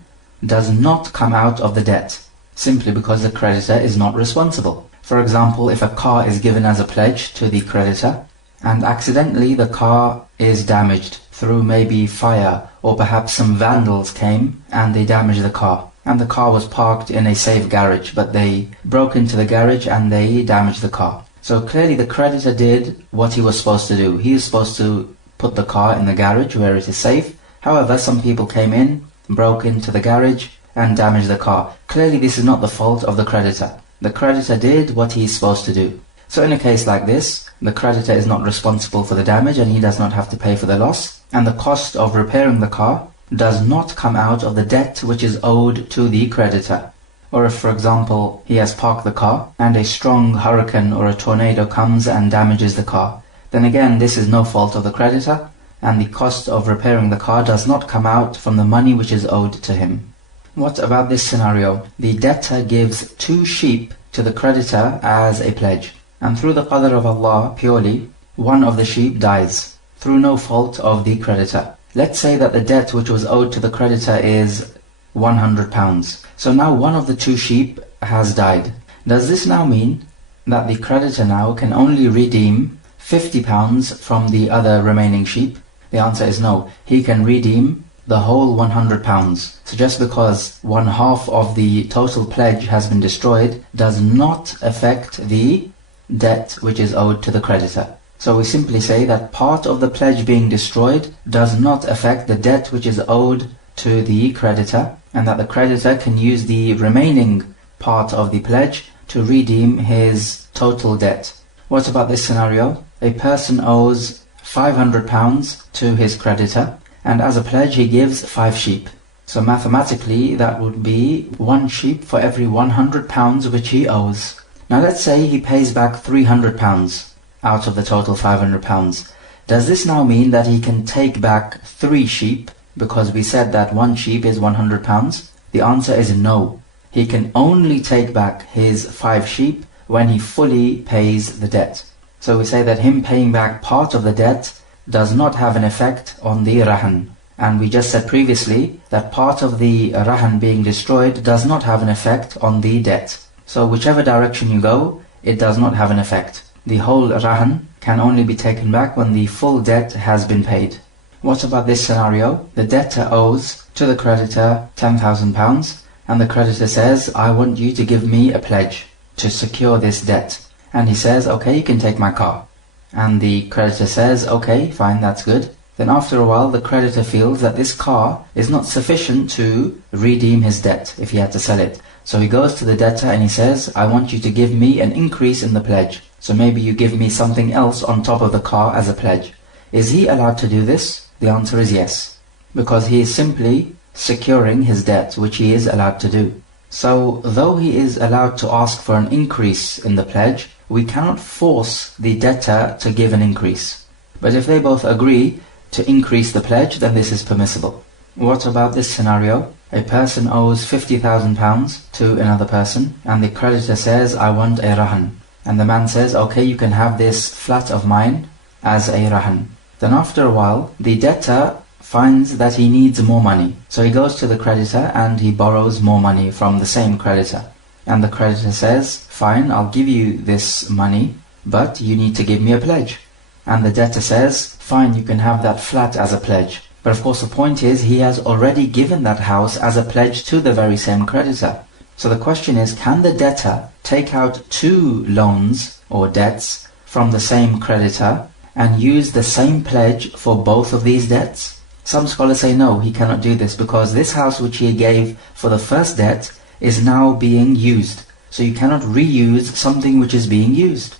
does not come out of the debt, simply because the creditor is not responsible. For example, if a car is given as a pledge to the creditor, and accidentally the car is damaged through maybe fire, or perhaps some vandals came and they damaged the car, and the car was parked in a safe garage, but they broke into the garage and they damaged the car. So clearly the creditor did what he was supposed to do. He is supposed to put the car in the garage where it is safe. However, some people came in, broke into the garage and damaged the car. Clearly this is not the fault of the creditor. The creditor did what he is supposed to do. So in a case like this, the creditor is not responsible for the damage and he does not have to pay for the loss, and the cost of repairing the car does not come out of the debt which is owed to the creditor. Or if, for example, he has parked the car and a strong hurricane or a tornado comes and damages the car, then again this is no fault of the creditor, and the cost of repairing the car does not come out from the money which is owed to him. What about this scenario? The debtor gives 2 sheep to the creditor as a pledge, and through the qadr of Allah purely, one of the sheep dies through no fault of the creditor. Let's say that the debt which was owed to the creditor is £100. So now one of the 2 sheep has died. Does this now mean that the creditor now can only redeem £50 from the other remaining sheep? The answer is no. He can redeem the whole £100. So just because 1/2 of the total pledge has been destroyed does not affect the debt which is owed to the creditor. So we simply say that part of the pledge being destroyed does not affect the debt which is owed to the creditor, and that the creditor can use the remaining part of the pledge to redeem his total debt. What about this scenario? A person owes £500 to his creditor, and as a pledge he gives 5 sheep. So mathematically that would be 1 sheep for every 100 pounds which he owes. Now let's say he pays back 300 pounds out of the total 500 pounds. Does this now mean that he can take back 3 sheep because we said that 1 sheep is 100 pounds? The answer is no. He can only take back his 5 sheep when he fully pays the debt. So we say that him paying back part of the debt does not have an effect on the rahan. And we just said previously that part of the rahan being destroyed does not have an effect on the debt. So whichever direction you go, it does not have an effect. The whole rahan can only be taken back when the full debt has been paid. What about this scenario? The debtor owes to the creditor £10,000 and the creditor says, I want you to give me a pledge to secure this debt. And he says, okay, you can take my car. And the creditor says, okay, fine, that's good. Then after a while, the creditor feels that this car is not sufficient to redeem his debt if he had to sell it. So he goes to the debtor and he says, I want you to give me an increase in the pledge. So maybe you give me something else on top of the car as a pledge. Is he allowed to do this? The answer is yes. Because he is simply securing his debt, which he is allowed to do. So though he is allowed to ask for an increase in the pledge, we cannot force the debtor to give an increase. But if they both agree to increase the pledge, then this is permissible. What about this scenario? A person owes £50,000 to another person, and the creditor says, I want a rahan. And the man says, okay, you can have this flat of mine as a rahan. Then after a while, the debtor finds that he needs more money. So he goes to the creditor and he borrows more money from the same creditor. And the creditor says, fine, I'll give you this money, but you need to give me a pledge. And the debtor says, fine, you can have that flat as a pledge. But of course the point is, he has already given that house as a pledge to the very same creditor. So the question is, can the debtor take out 2 loans or debts from the same creditor and use the same pledge for both of these debts? Some scholars say no, he cannot do this because this house which he gave for the first debt is now being used. So you cannot reuse something which is being used.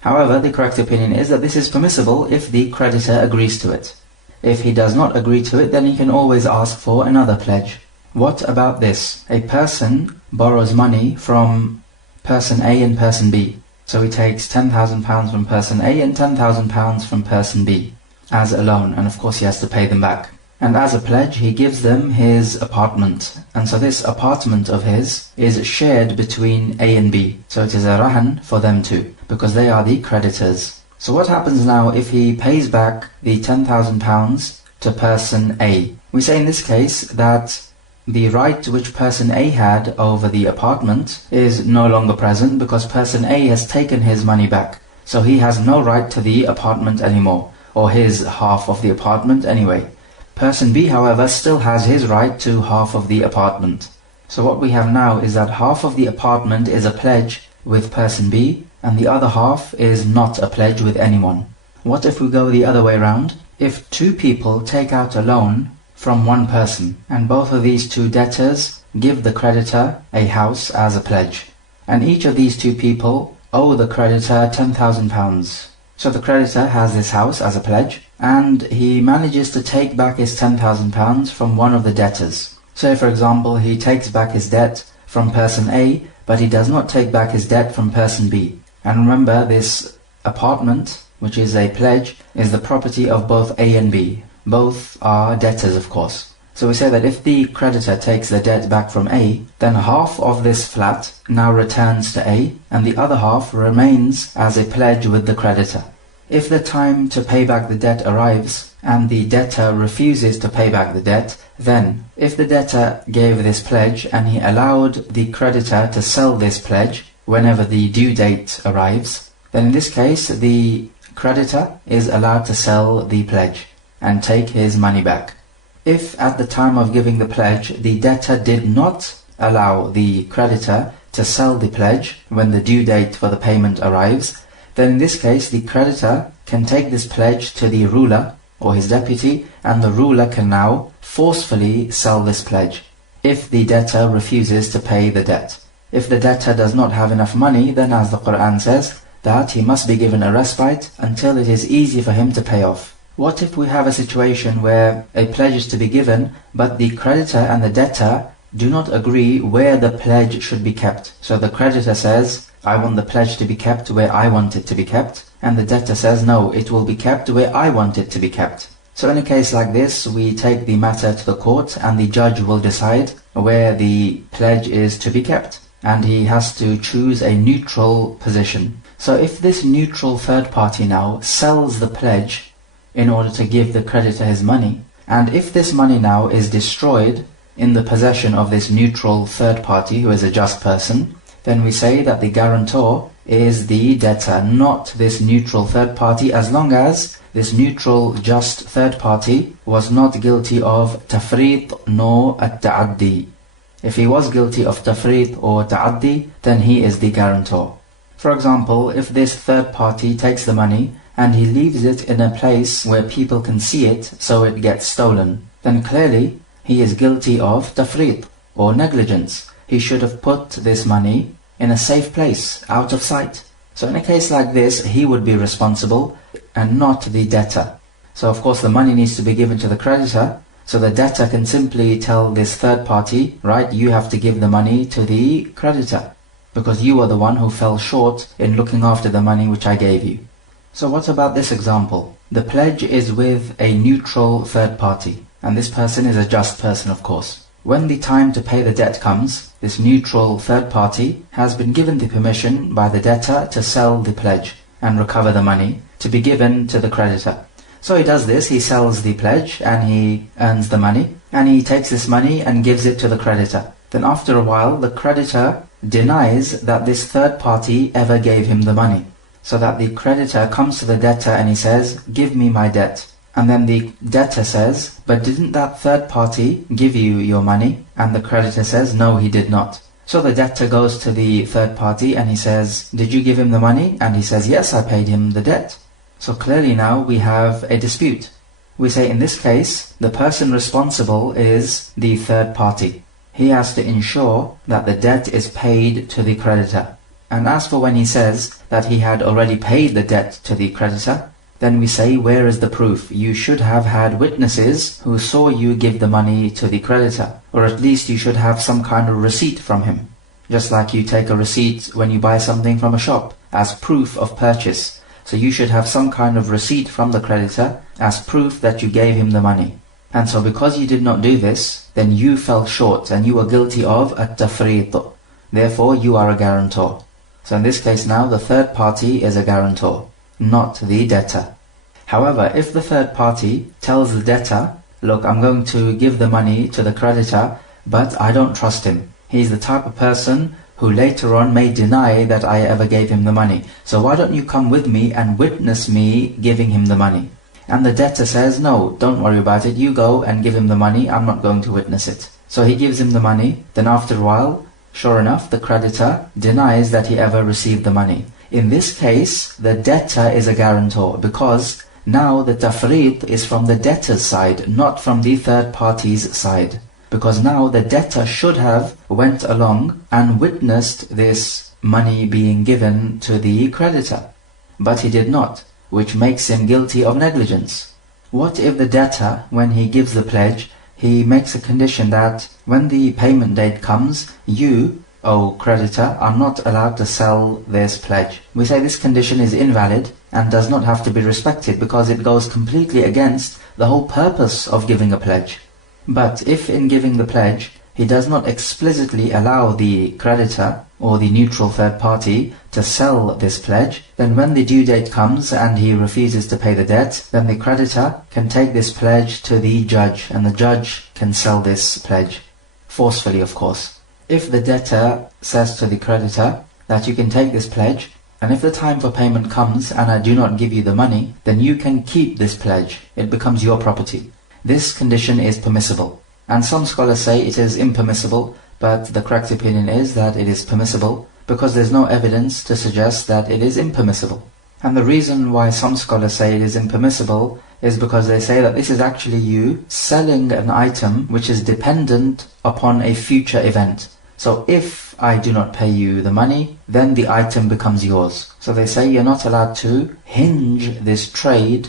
However, the correct opinion is that this is permissible if the creditor agrees to it. If he does not agree to it, then he can always ask for another pledge. What about this? A person borrows money from person A and person B. So he takes £10,000 from person A and £10,000 from person B as a loan, and of course he has to pay them back. And as a pledge, he gives them his apartment. And so this apartment of his is shared between A and B. So it is a rahan for them too, because they are the creditors. So what happens now if he pays back the £10,000 to person A? We say in this case that the right which person A had over the apartment is no longer present because person A has taken his money back. So he has no right to the apartment anymore, or his half of the apartment anyway. Person B, however, still has his right to half of the apartment. So what we have now is that half of the apartment is a pledge with person B, and the other half is not a pledge with anyone. What if we go the other way around? If 2 people take out a loan from one person, and both of these 2 debtors give the creditor a house as a pledge, and each of these 2 people owe the creditor £10,000. So the creditor has this house as a pledge, and he manages to take back his £10,000 from one of the debtors. Say for example, he takes back his debt from person A, but he does not take back his debt from person B. And remember, this apartment, which is a pledge, is the property of both A and B. Both are debtors, of course. So we say that if the creditor takes the debt back from A, then half of this flat now returns to A, and the other half remains as a pledge with the creditor. If the time to pay back the debt arrives, and the debtor refuses to pay back the debt, then if the debtor gave this pledge and he allowed the creditor to sell this pledge whenever the due date arrives, then in this case the creditor is allowed to sell the pledge and take his money back. If at the time of giving the pledge the debtor did not allow the creditor to sell the pledge when the due date for the payment arrives, then in this case the creditor can take this pledge to the ruler or his deputy, and the ruler can now forcefully sell this pledge if the debtor refuses to pay the debt. If the debtor does not have enough money, then as the Quran says, that he must be given a respite until it is easy for him to pay off. What if we have a situation where a pledge is to be given, but the creditor and the debtor do not agree where the pledge should be kept? So the creditor says, I want the pledge to be kept where I want it to be kept, and the debtor says, no, it will be kept where I want it to be kept. So in a case like this, we take the matter to the court and the judge will decide where the pledge is to be kept, and he has to choose a neutral position. So if this neutral third party now sells the pledge in order to give the creditor his money, and if this money now is destroyed in the possession of this neutral third party who is a just person, then we say that the guarantor is the debtor, not this neutral third party, as long as this neutral just third party was not guilty of tafrit nor at-ta'addi. If he was guilty of tafrit or ta'addi, then he is the guarantor. For example, if this third party takes the money and he leaves it in a place where people can see it so it gets stolen, then clearly he is guilty of tafrit or negligence. He should have put this money in a safe place, out of sight. So in a case like this, he would be responsible and not the debtor. So of course the money needs to be given to the creditor, so the debtor can simply tell this third party, right, you have to give the money to the creditor, because you are the one who fell short in looking after the money which I gave you. So what about this example? The pledge is with a neutral third party, and this person is a just person, of course. When the time to pay the debt comes, this neutral third party has been given the permission by the debtor to sell the pledge and recover the money to be given to the creditor. So he does this, he sells the pledge and he earns the money, and he takes this money and gives it to the creditor. Then after a while, the creditor denies that this third party ever gave him the money. So that the creditor comes to the debtor and he says, give me my debt. And then the debtor says, but didn't that third party give you your money? And the creditor says, no, he did not. So the debtor goes to the third party and he says, did you give him the money? And he says, yes, I paid him the debt. So clearly now we have a dispute. We say in this case, the person responsible is the third party. He has to ensure that the debt is paid to the creditor. And as for when he says that he had already paid the debt to the creditor, then we say, where is the proof? You should have had witnesses who saw you give the money to the creditor, or at least you should have some kind of receipt from him. Just like you take a receipt when you buy something from a shop as proof of purchase. So you should have some kind of receipt from the creditor as proof that you gave him the money. And so because you did not do this, then you fell short and you were guilty of at-tafrit. Therefore you are a guarantor. So in this case now the third party is a guarantor, not the debtor. However, if the third party tells the debtor, look, I'm going to give the money to the creditor, but I don't trust him. He's the type of person who later on may deny that I ever gave him the money. So why don't you come with me and witness me giving him the money? And the debtor says, no, don't worry about it. You go and give him the money. I'm not going to witness it. So he gives him the money. Then after a while, sure enough, the creditor denies that he ever received the money. In this case, the debtor is a guarantor because now the tafrit is from the debtor's side, not from the third party's side. Because now the debtor should have went along and witnessed this money being given to the creditor. But he did not, which makes him guilty of negligence. What if the debtor, when he gives the pledge, he makes a condition that when the payment date comes, you, O creditor, are not allowed to sell this pledge? We say this condition is invalid and does not have to be respected because it goes completely against the whole purpose of giving a pledge. But if in giving the pledge, he does not explicitly allow the creditor or the neutral third party to sell this pledge, then when the due date comes and he refuses to pay the debt, then the creditor can take this pledge to the judge and the judge can sell this pledge. Forcefully, of course. If the debtor says to the creditor that you can take this pledge, and if the time for payment comes and I do not give you the money, then you can keep this pledge. It becomes your property. This condition is permissible. And some scholars say it is impermissible, but the correct opinion is that it is permissible because there's no evidence to suggest that it is impermissible. And the reason why some scholars say it is impermissible is because they say that this is actually you selling an item which is dependent upon a future event. So if I do not pay you the money, then the item becomes yours. So they say you're not allowed to hinge this trade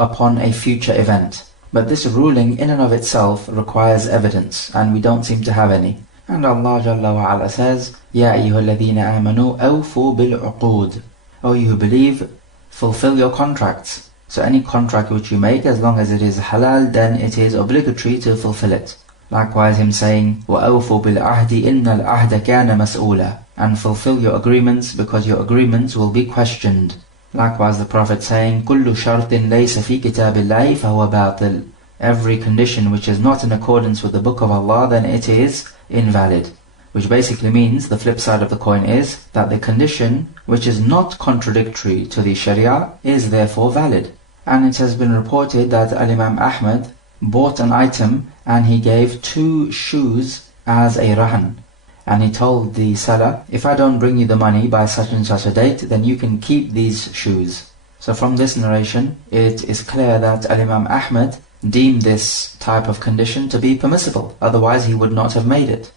upon a future event. But this ruling in and of itself requires evidence, and we don't seem to have any. And Allah Jalla wa Ala says, Ya ayyuhalladhina amanu awfu bil'uqud. O you who believe, fulfill your contracts. So any contract which you make, as long as it is halal, then it is obligatory to fulfill it. Likewise him saying, وَأَوْفُوا بِالْعَهْدِ إِنَّ الْعَهْدَ كَانَ مَسْئُولًا. And fulfill your agreements, because your agreements will be questioned. Likewise the Prophet saying, كُلُّ شَرْطٍ لَيْسَ فِي كِتَابِ اللَّهِ فَهُوَ بَاطِلٌ. Every condition which is not in accordance with the Book of Allah, then it is invalid. Which basically means, the flip side of the coin is, that the condition which is not contradictory to the Sharia is therefore valid. And it has been reported that Imam Ahmad bought an item and he gave 2 shoes as a rahan. And he told the seller, if I don't bring you the money by such and such a date, then you can keep these shoes. So from this narration, it is clear that Imam Ahmad deemed this type of condition to be permissible, otherwise he would not have made it.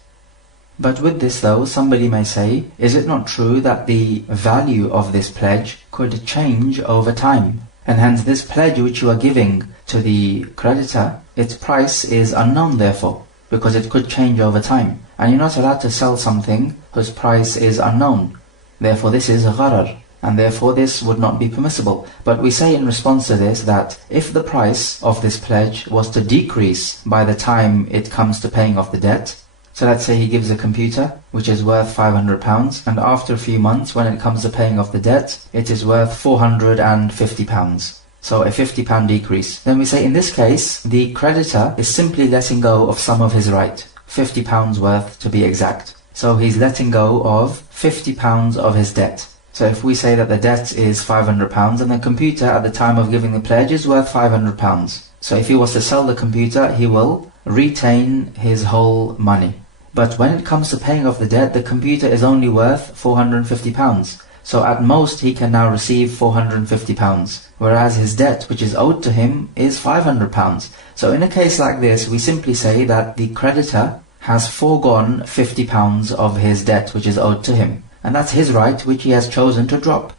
But with this though, somebody may say, is it not true that the value of this pledge could change over time? And hence this pledge which you are giving to the creditor, its price is unknown therefore, because it could change over time. And you're not allowed to sell something whose price is unknown. Therefore this is gharar, and therefore this would not be permissible. But we say in response to this that if the price of this pledge was to decrease by the time it comes to paying off the debt, so let's say he gives a computer which is worth £500, and after a few months when it comes to paying off the debt, it is worth £450. So a £50 decrease. Then we say in this case, the creditor is simply letting go of some of his right, £50 worth to be exact. So he's letting go of £50 of his debt. So if we say that the debt is £500 and the computer at the time of giving the pledge is worth £500. So if he was to sell the computer, he will retain his whole money. But when it comes to paying off the debt, the computer is only worth £450. So at most he can now receive £450, whereas his debt which is owed to him is £500. So in a case like this, we simply say that the creditor has foregone £50 of his debt which is owed to him. And that's his right which he has chosen to drop.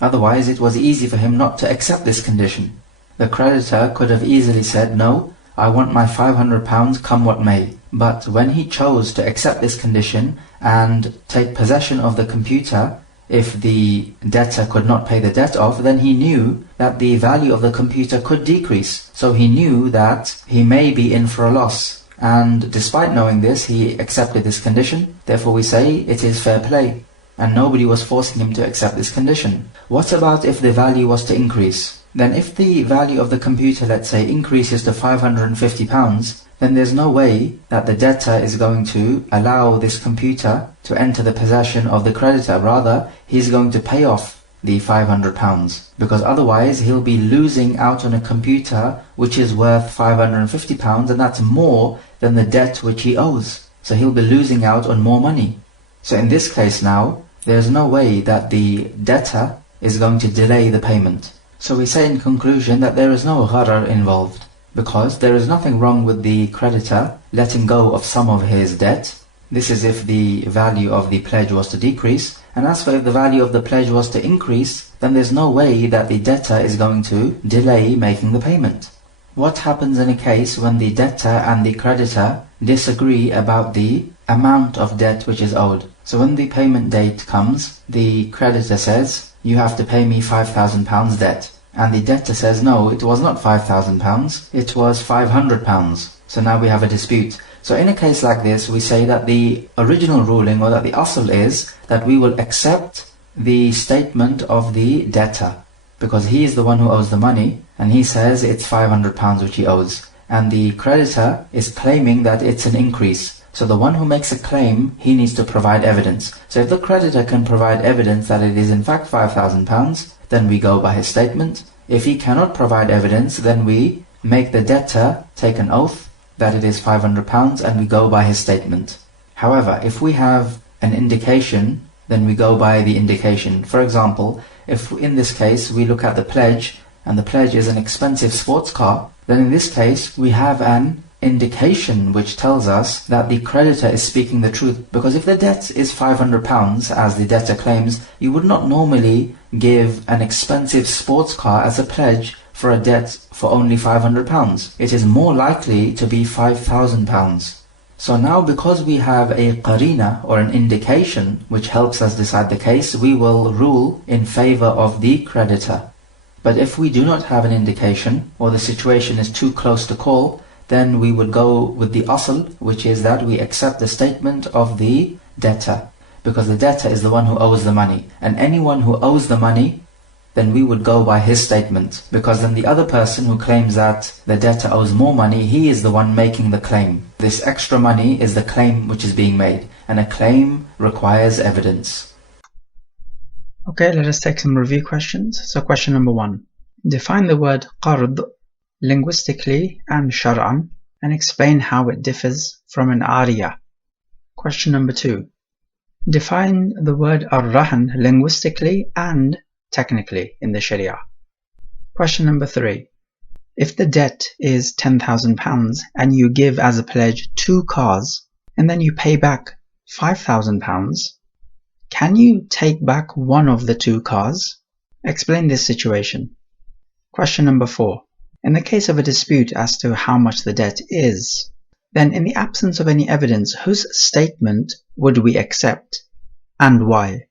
Otherwise it was easy for him not to accept this condition. The creditor could have easily said, no, I want my £500 come what may. But when he chose to accept this condition and take possession of the computer, if the debtor could not pay the debt off, then he knew that the value of the computer could decrease. So he knew that he may be in for a loss. And despite knowing this, he accepted this condition. Therefore we say it is fair play. And nobody was forcing him to accept this condition. What about if the value was to increase? Then if the value of the computer, let's say, increases to £550, then there's no way that the debtor is going to allow this computer to enter the possession of the creditor. Rather, he's going to pay off the £500, because otherwise he'll be losing out on a computer which is worth £550, and that's more than the debt which he owes. So he'll be losing out on more money. So in this case now, there's no way that the debtor is going to delay the payment. So we say in conclusion that there is no gharar involved, because there is nothing wrong with the creditor letting go of some of his debt. This is if the value of the pledge was to decrease. And as for if the value of the pledge was to increase, then there's no way that the debtor is going to delay making the payment. What happens in a case when the debtor and the creditor disagree about the amount of debt which is owed? So when the payment date comes, the creditor says, you have to pay me £5,000 debt. And the debtor says, no, it was not £5,000, it was £500. So now we have a dispute. So in a case like this, we say that the original ruling, or that the asl is, that we will accept the statement of the debtor, because he is the one who owes the money, and he says it's £500 which he owes. And the creditor is claiming that it's an increase. So the one who makes a claim, he needs to provide evidence. So if the creditor can provide evidence that it is in fact £5,000, then we go by his statement. If he cannot provide evidence, then we make the debtor take an oath that it is £500, and we go by his statement. However, if we have an indication, then we go by the indication. For example, if in this case we look at the pledge, and the pledge is an expensive sports car, then in this case we have an indication which tells us that the creditor is speaking the truth. Because if the debt is £500, as the debtor claims, you would not normally give an expensive sports car as a pledge for a debt for only £500. It is more likely to be £5,000. So now, because we have a qarina, or an indication, which helps us decide the case, we will rule in favor of the creditor. But if we do not have an indication, or the situation is too close to call, then we would go with the asl, which is that we accept the statement of the debtor, because the debtor is the one who owes the money, and anyone who owes the money, then we would go by his statement, because then the other person who claims that the debtor owes more money, he is the one making the claim. This extra money is the claim which is being made, and a claim requires evidence. Okay, let us take some review questions. So question number 1. Define the word qard linguistically and shar'an, and explain how it differs from an ariya. Question number 2. Define the word ar-rahan linguistically and technically in the Sharia. Question number 3. If the debt is £10,000 and you give as a pledge 2 cars and then you pay back £5,000, can you take back one of the 2 cars? Explain this situation. Question number 4. In the case of a dispute as to how much the debt is, then in the absence of any evidence, whose statement would we accept and why?